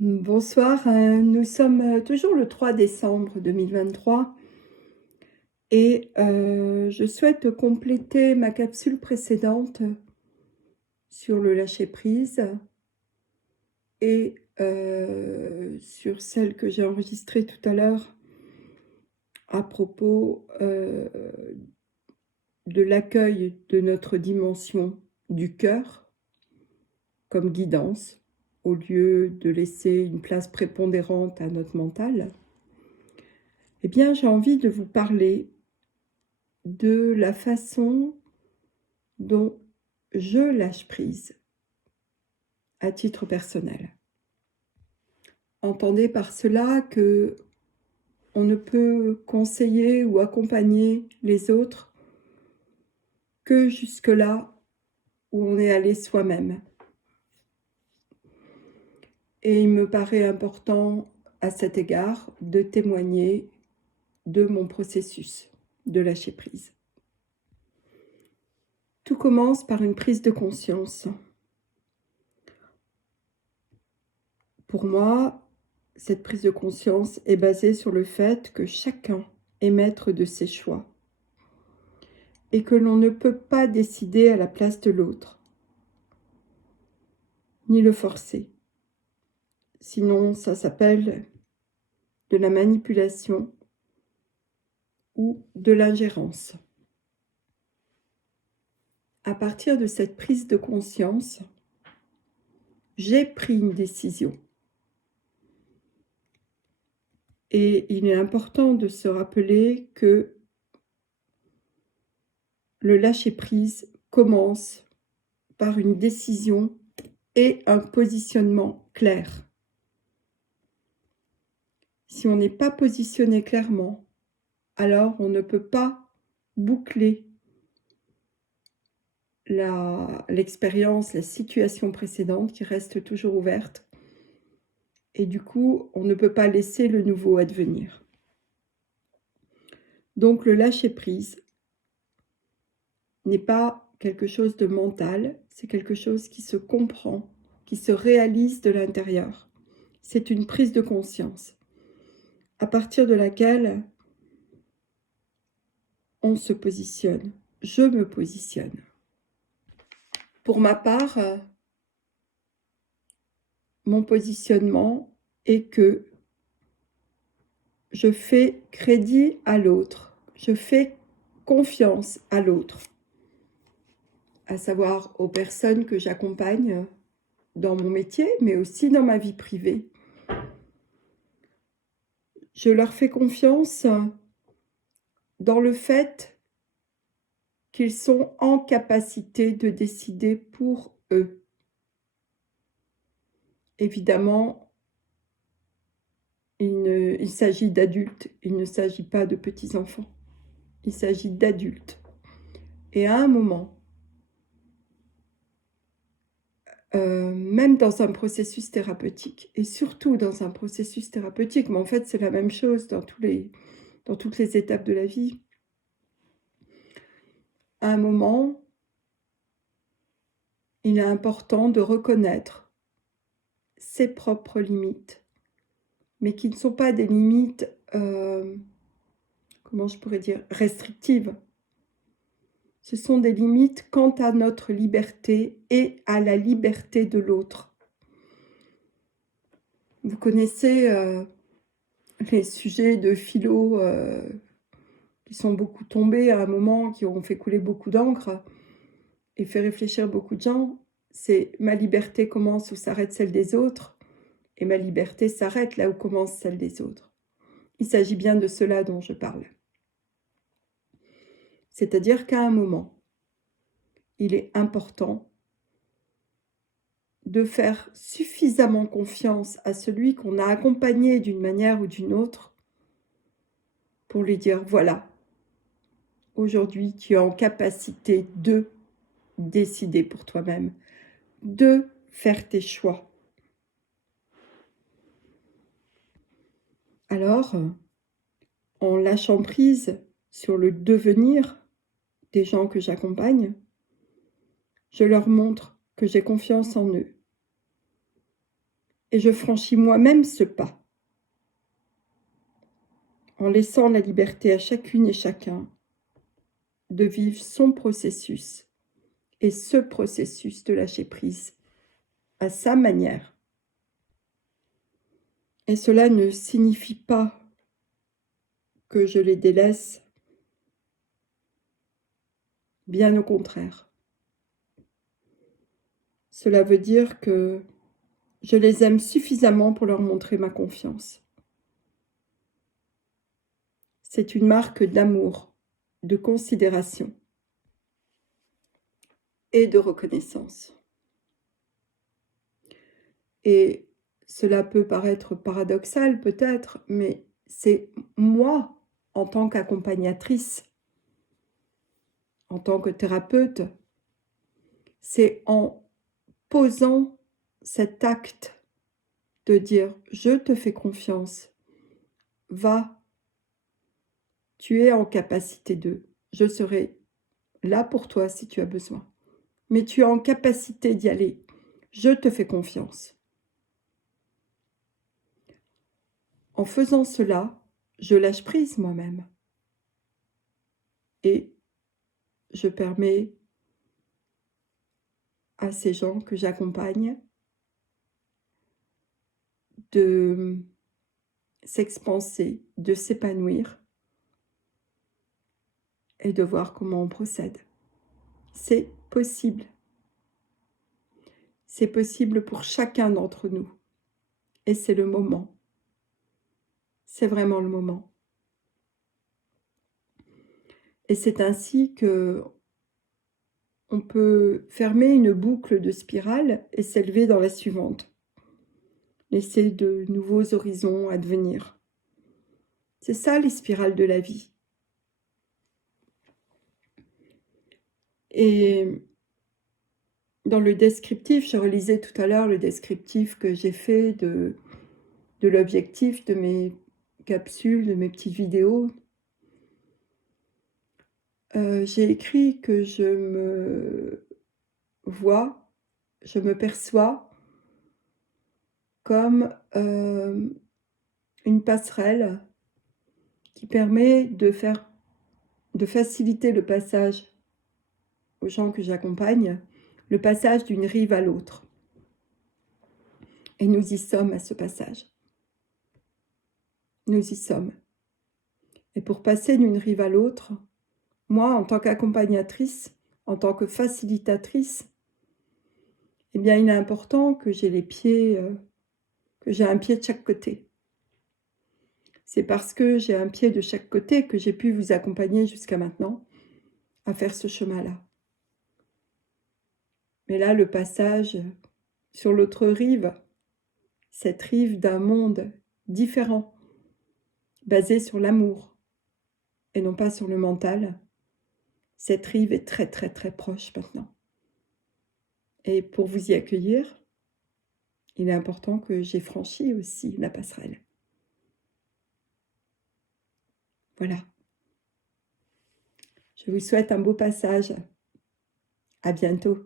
Bonsoir, nous sommes toujours le 3 décembre 2023 et je souhaite compléter ma capsule précédente sur le lâcher-prise et sur celle que j'ai enregistrée tout à l'heure à propos de l'accueil de notre dimension du cœur comme guidance, au lieu de laisser une place prépondérante à notre mental. Eh bien, j'ai envie de vous parler de la façon dont je lâche prise à titre personnel. Entendez par cela que on ne peut conseiller ou accompagner les autres que jusque-là où on est allé soi-même. Et il me paraît important à cet égard de témoigner de mon processus de lâcher prise. Tout commence par une prise de conscience. Pour moi, cette prise de conscience est basée sur le fait que chacun est maître de ses choix et que l'on ne peut pas décider à la place de l'autre, ni le forcer. Sinon, ça s'appelle de la manipulation ou de l'ingérence. À partir de cette prise de conscience, j'ai pris une décision. Et il est important de se rappeler que le lâcher-prise commence par une décision et un positionnement clair. Si on n'est pas positionné clairement, alors on ne peut pas boucler l'expérience, la situation précédente qui reste toujours ouverte. Et du coup, on ne peut pas laisser le nouveau advenir. Donc le lâcher-prise n'est pas quelque chose de mental, c'est quelque chose qui se comprend, qui se réalise de l'intérieur. C'est une prise de conscience, à partir de laquelle on se positionne, je me positionne. Pour ma part, mon positionnement est que je fais crédit à l'autre, je fais confiance à l'autre, à savoir aux personnes que j'accompagne dans mon métier, mais aussi dans ma vie privée. Je leur fais confiance dans le fait qu'ils sont en capacité de décider pour eux. Évidemment, il s'agit d'adultes, il ne s'agit pas de petits-enfants. Il s'agit d'adultes. Et à un moment, même dans un processus thérapeutique, et surtout dans un processus thérapeutique, mais en fait c'est la même chose dans toutes les étapes de la vie, à un moment, il est important de reconnaître ses propres limites, mais qui ne sont pas des limites, comment je pourrais dire, restrictives. Ce sont des limites quant à notre liberté et à la liberté de l'autre. Vous connaissez les sujets de philo qui sont beaucoup tombés à un moment, qui ont fait couler beaucoup d'encre et fait réfléchir beaucoup de gens. C'est ma liberté commence où s'arrête celle des autres et ma liberté s'arrête là où commence celle des autres. Il s'agit bien de cela dont je parle. C'est-à-dire qu'à un moment, il est important de faire suffisamment confiance à celui qu'on a accompagné d'une manière ou d'une autre pour lui dire, voilà, aujourd'hui tu es en capacité de décider pour toi-même, de faire tes choix. Alors, en lâchant prise sur le devenir des gens que j'accompagne, je leur montre que j'ai confiance en eux, Et je franchis moi-même ce pas, en laissant la liberté à chacune et chacun de vivre son processus, et ce processus de lâcher prise à sa manière. Et cela ne signifie pas que je les délaisse, bien au contraire. Cela veut dire que je les aime suffisamment pour leur montrer ma confiance. C'est une marque d'amour, de considération et de reconnaissance. Et cela peut paraître paradoxal peut-être, mais c'est moi, en tant qu'accompagnatrice, en tant que thérapeute, c'est en posant cet acte de dire « je te fais confiance, va, tu es en capacité de, je serai là pour toi si tu as besoin, mais tu es en capacité d'y aller, je te fais confiance ». En faisant cela, je lâche prise moi-même et je permets à ces gens que j'accompagne de s'expanser, de s'épanouir et de voir comment on procède. C'est possible. C'est possible pour chacun d'entre nous. Et c'est le moment. C'est vraiment le moment. Et c'est ainsi que on peut fermer une boucle de spirale et s'élever dans la suivante. Laisser de nouveaux horizons advenir. C'est ça les spirales de la vie. Et dans le descriptif, je relisais tout à l'heure le descriptif que j'ai fait de l'objectif de mes capsules, de mes petites vidéos. J'ai écrit que je me vois, je me perçois comme une passerelle qui permet de faciliter le passage aux gens que j'accompagne, le passage d'une rive à l'autre. Et nous y sommes à ce passage. Nous y sommes. Et pour passer d'une rive à l'autre, moi, en tant qu'accompagnatrice, en tant que facilitatrice, eh bien, il est important que j'ai les pieds, que j'ai un pied de chaque côté. C'est parce que j'ai un pied de chaque côté que j'ai pu vous accompagner jusqu'à maintenant à faire ce chemin-là. Mais là, le passage sur l'autre rive, cette rive d'un monde différent, basé sur l'amour et non pas sur le mental, cette rive est très très très proche maintenant. Et pour vous y accueillir, il est important que j'ai franchi aussi la passerelle. Voilà. Je vous souhaite un beau passage. À bientôt.